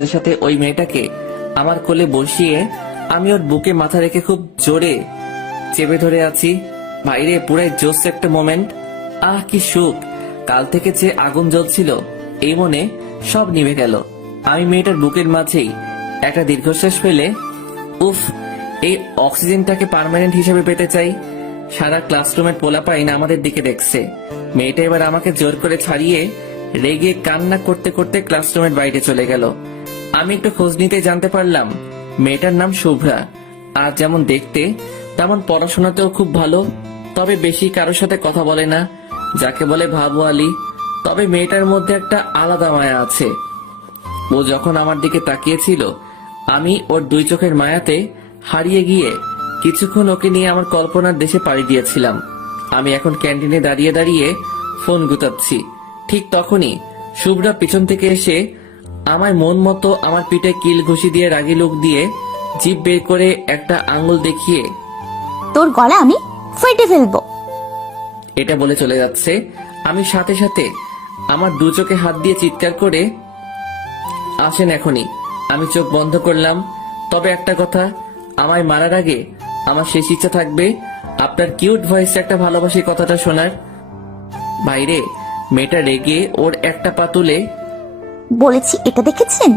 সাথে ওই মেয়েটাকে আমার কোলে বসিয়ে আমি ওর বুকে মাথা রেখে খুব জোরে চেপে ধরে আছি। বাইরে পুরাই জোস একটা মোমেন্ট। আহ কি সুখ! কাল থেকে যে আগুন জ্বলছিল এই মনে সব নিভে গেল। আমি মেয়েটার বুকের মাঝেই একটা দীর্ঘশ্বাস ফেলে উফ, এই অক্সিজেনটাকে পার্মানেন্ট হিসেবে পেতে চাই। সারা ক্লাসরুমের পোলাপাইন আমাদের দিকে দেখছে। মেয়েটা এবার আমাকে জোর করে ছাড়িয়ে রেগে কান্না করতে করতে ক্লাসরুমের বাইরে চলে গেল। আমি একটু খোঁজ নিতে জানতে পারলাম মেয়েটার নাম শুভ্রা। আর যেমন দেখতে তেমন পড়াশোনাতেও খুব ভালো, তবে বেশি কারোর সাথে কথা বলে না, যাকে বলে ভাবওয়ালি। তবে মেয়েটার মধ্যে একটা আলাদা মায়া আছে। ও যখন আমার দিকে তাকিয়েছিল আমি ওর দুই চোখের মায়াতে হারিয়ে গিয়ে কিছুক্ষণ ওকে নিয়ে আমার কল্পনার দেশে পাড়ি দিয়েছিলাম। আমি এখন ক্যান্টিনে দাঁড়িয়ে দাঁড়িয়ে ফোন গুতাচ্ছি। ঠিক তখনই শুভ্রা পিছন থেকে এসে আমায় মন মতো আমার পিঠে কিল ঘুষি দিয়ে রাগি লুক দিয়ে জিভ বের করে একটা আঙ্গুল দেখিয়ে তোর গলা আমি ফেটে ফেলবো। এটা বলে চলে যাচ্ছে। আমি সাথে সাথে আমার দু চোখে হাত দিয়ে চিৎকার করে আসেন এখনই। আমি চোখ বন্ধ করলাম। তবে একটা কথা, আমায় মারার আগে আমার শেষ ইচ্ছা থাকবে আপনার কিউট ভয়েসে একটা ভালোবাসি কথাটা শোনার। বাইরে মেয়েটা রেগে ওর একটা পা তুলে বলেছি এটা দেখেছেন?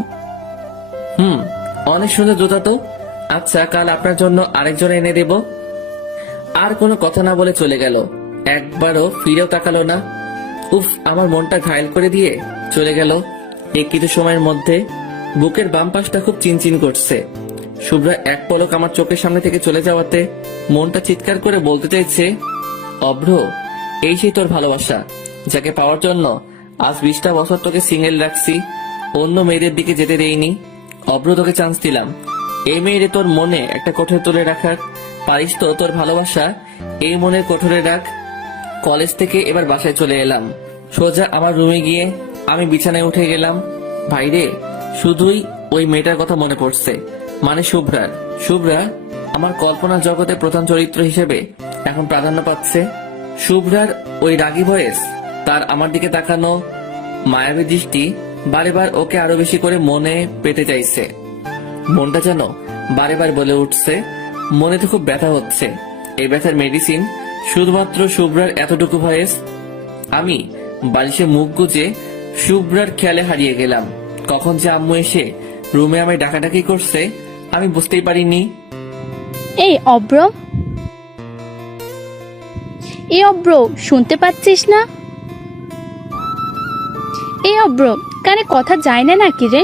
অনেক সুন্দর জুতা তো। আচ্ছা, কাল আপনার জন্য আরেকজন এনে দেব। আর কোনো কথা না বলে চলে গেল। একবারও ফিরেও তাকালো না। উফ, আমার মনটা ঘায়ল করে দিয়ে চলে গেল। এই কিছু সময়ের মধ্যে বুকের বাম পাশটা খুব চিনচিন করছে। শুভ্রা এক পলক আমার চোখের সামনে থেকে চলে যাওয়াতে মনটা চিৎকার করে বলতে চাইছে, অভ্র, এই সেই তোর ভালোবাসা, যাকে পাওয়ার জন্য আজ 20টা বছর তোকে সিঙ্গেল রাখছি, অন্য মেয়েদের দিকে যেতে দেইনি। অভ্র, তোকে চান্স দিলাম এই মেয়েরে তোর মনে একটা কোঠরে তুলে রাখার। পারিস তো তোর ভালোবাসা এই মনের কোঠরে রাখ। কলেজ থেকে এবার বাসায় চলে এলাম। সোজা আমার রুমে গিয়ে আমি বিছানায় উঠে গেলাম। ভাইরে, শুধুই ওই মেয়েটার কথা মনে পড়ছে, মানে শুভ্রার। শুভ্রা আমার কল্পনা জগতে প্রধান চরিত্র হিসেবে এখন প্রাধান্য পাচ্ছে। শুভ্রার ওই রাগী ভয়েস, তার আমার দিকে তাকানো মায়াবী দৃষ্টি বারে বার ওকে আরো বেশি করে মনে পেতে চাইছে। মনটা যেন বারে বার বলে উঠছে, মনে তো খুব ব্যথা হচ্ছে। এই ব্যথার মেডিসিন শুধুমাত্র শুভ্রার এতটুকু ভয়েস। আমি বালিশে মুখ গুজে শুভ্রার খেয়ালে হারিয়ে গেলাম। কখন যে আম্মু এসে রুমে আমায় ডাকাডাকি করছে আমি বুঝতেই পারিনি। এই অব্র, শুনতে পাচ্ছিস না? এই অব্র, কানে কথা যায় না নাকি রে?